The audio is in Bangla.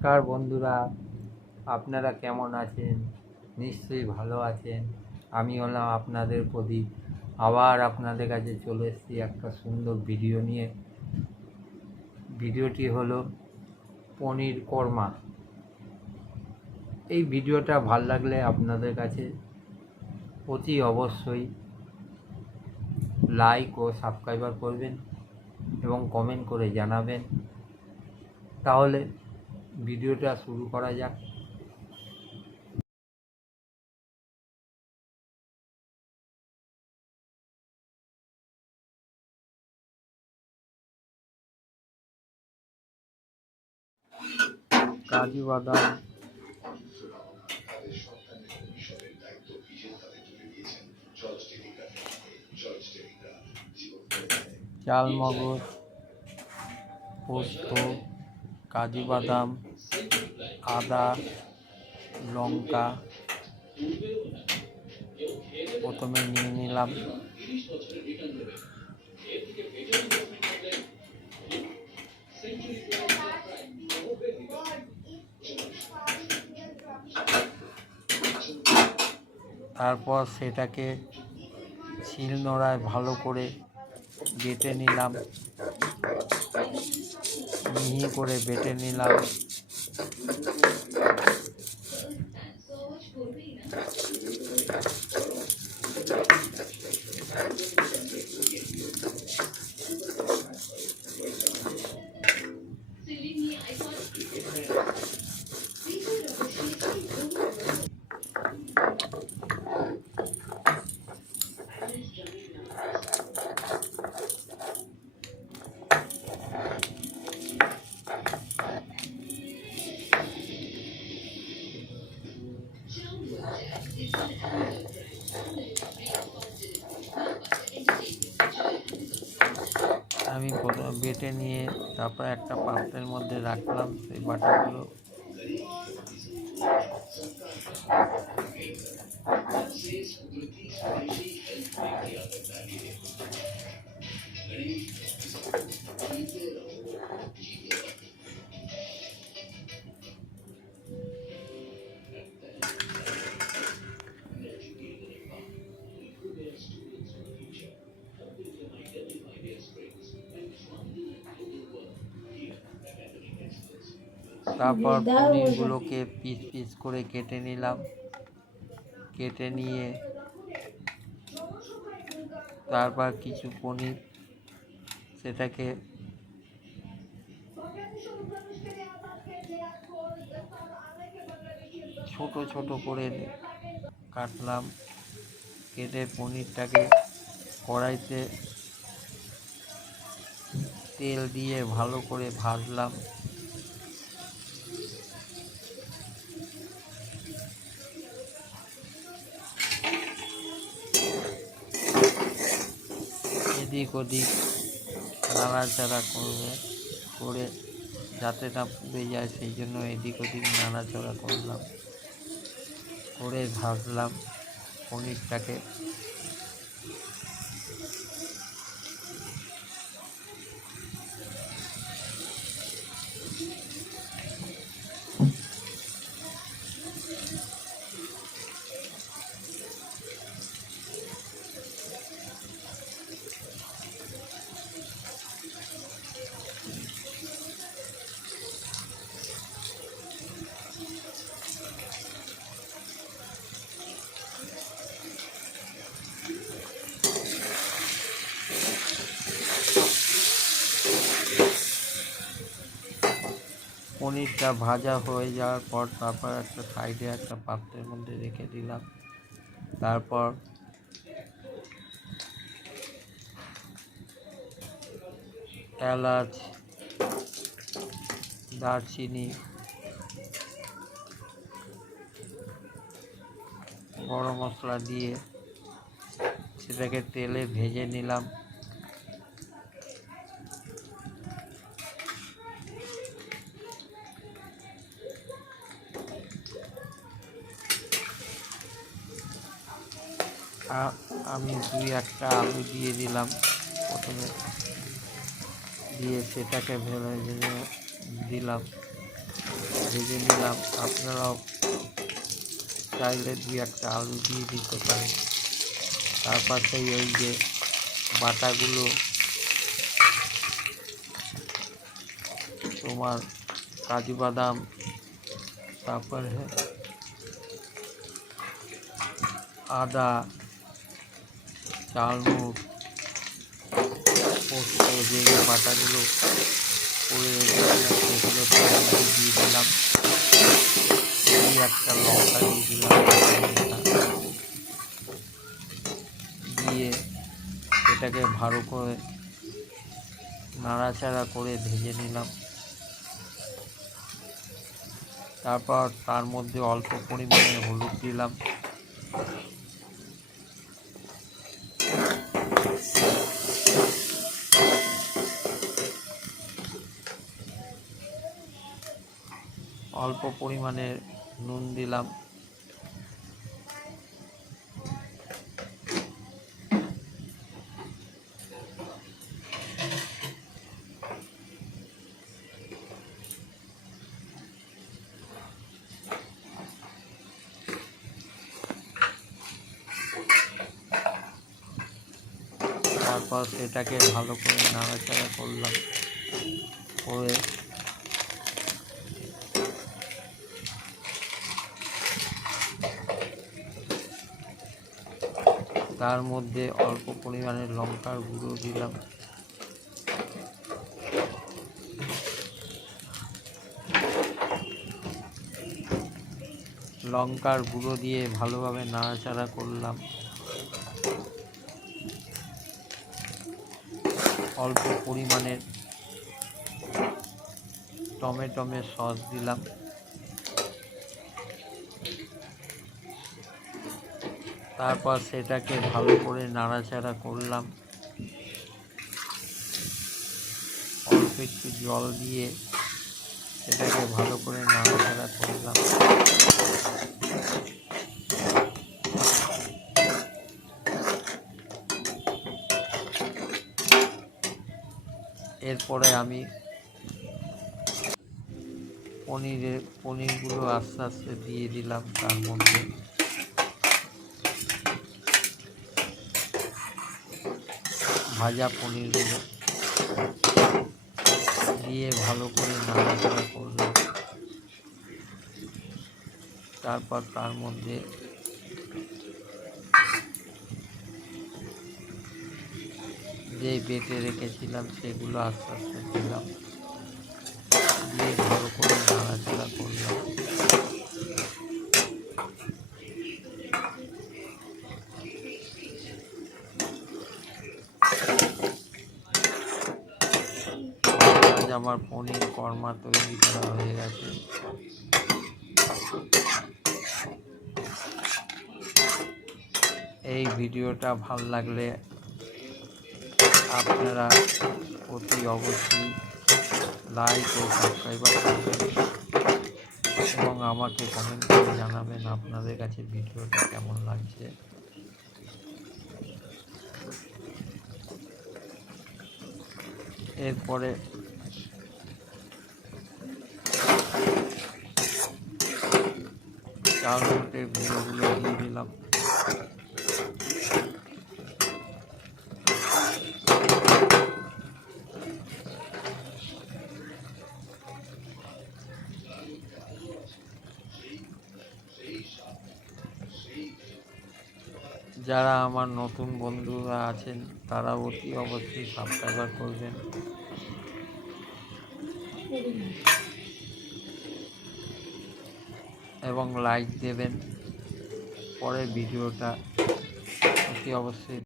নমস্কার বন্ধুরা, আপনারা কেমন আছেন? নিশ্চয়ই ভালো আছেন। আমি হলাম আপনাদের প্রদীপ। আবার আপনাদের কাছে চলে এসেছি একটা সুন্দর ভিডিও নিয়ে। ভিডিওটি হলো পনির কর্মা। এই ভিডিওটা ভালো লাগলে আপনাদের কাছে অতি অবশ্যই লাইক ও সাবস্ক্রাইবার করবেন এবং কমেন্ট করে জানাবেন। তাহলে ভিডিওটা শুরু করা যাক। কাজু বাদাম। চাল মগজ পোস্ত। কাজু বাদাম আদা লঙ্কা প্রথমে নিয়ে নিলাম। তারপর সেটাকে শিলনোড়ায় ভালো করে বেটে নিলাম। মিহি করে বেটে নিলাম। আমি বেটে নিয়ে তারপর একটা পাত্রের মধ্যে রাখলাম সেই বাটাগুলো। তারপর পনিরগুলোকে পিস পিস করে কেটে নিলাম। কেটে নিয়ে তারপর কিছু পনির সেটাকে ছোট ছোট করে কাটলাম। কেটে পনিরটাকে কড়াইতে তেল দিয়ে ভালো করে ভাজলাম। এদিক ওদিক নাড়াচাড়া করবে, করে যাতে না পুড়ে যায়, সেই জন্য এদিক ওদিক নাড়াচাড়া করলাম। করে ভাজলাম পনিরটাকে পনিরটা ভাজা হয়ে যাওয়ার পর তারপর একটা সাইডে একটা পাত্রের মধ্যে রেখে দিলাম। তারপর এলাচ, দারচিনি, গরম মশলা দিয়ে সেটাকে তেলে ভেজে নিলাম। আমি দুই একটা আলু দিয়ে দিলাম। প্রথমে দিয়ে সেটাকে ভেজে ভেজে দিলাম। ভেজে নিলাম। আপনারাও চাইলে দুই একটা আলু দিয়ে দিতে পারেন। তার পাশেই ওই যে বাটাগুলো তোমার কাজু বাদাম, তারপরে আদা চালমুখ পোস্ত যে করে রেখেছিলাম সেগুলো দিয়ে দিলাম। এই একটা লঙ্কা দিয়ে দিলাম। দিয়ে এটাকে ভালো করে নাড়াচাড়া করে ভেজে নিলাম। তারপর তার মধ্যে অল্প পরিমাণে হলুদ দিলাম। অল্প পরিমাণে নুন দিলাম। তারপর সেটাকে ভালো করে নাড়াচাড়া করলাম। করে তার মধ্যে অল্প পরিমাণে লঙ্কার গুঁড়ো দিলাম। লঙ্কার গুঁড়ো দিয়ে ভালোভাবে নাড়াচাড়া করলাম। অল্প পরিমাণে টমেটোমের সস দিলাম। তারপর সেটাকে ভালো করে নাড়াচাড়া করলাম। অল্প একটু জল দিয়ে সেটাকে ভালো করে নাড়াচাড়া করলাম। এরপরে আমি পনিরের, পনিরগুলো আস্তে আস্তে দিয়ে দিলাম তার মধ্যে। ভাজা পনিরগুলো দিয়ে ভালো করে নাড়াচাড়া করলাম। তারপর তার মধ্যে যে বেটে রেখেছিলাম সেগুলো আস্তে আস্তে দিলাম। দিয়ে ভালো করে নাড়াচাড়া করলাম আজ আমার পনির কর্মা তৈরি করা হয়ে গেছে। এই ভিডিওটা ভালো লাগলে আপনারা অতি অবশ্যই লাইক ও সাবস্ক্রাইবার করবেন এবং আমাকে কমেন্ট করে জানাবেন আপনাদের কাছে ভিডিওটা কেমন লাগছে। এরপরে চাল মোটের গুঁড়োগুলো দিয়ে দিলাম যারা আমার নতুন বন্ধুরা আছেন, তারা অতি অবশ্যই সাবস্ক্রাইবার করবেন। এবং লাইক দেবেন। পরের ভিডিওটা অতি অবশ্যই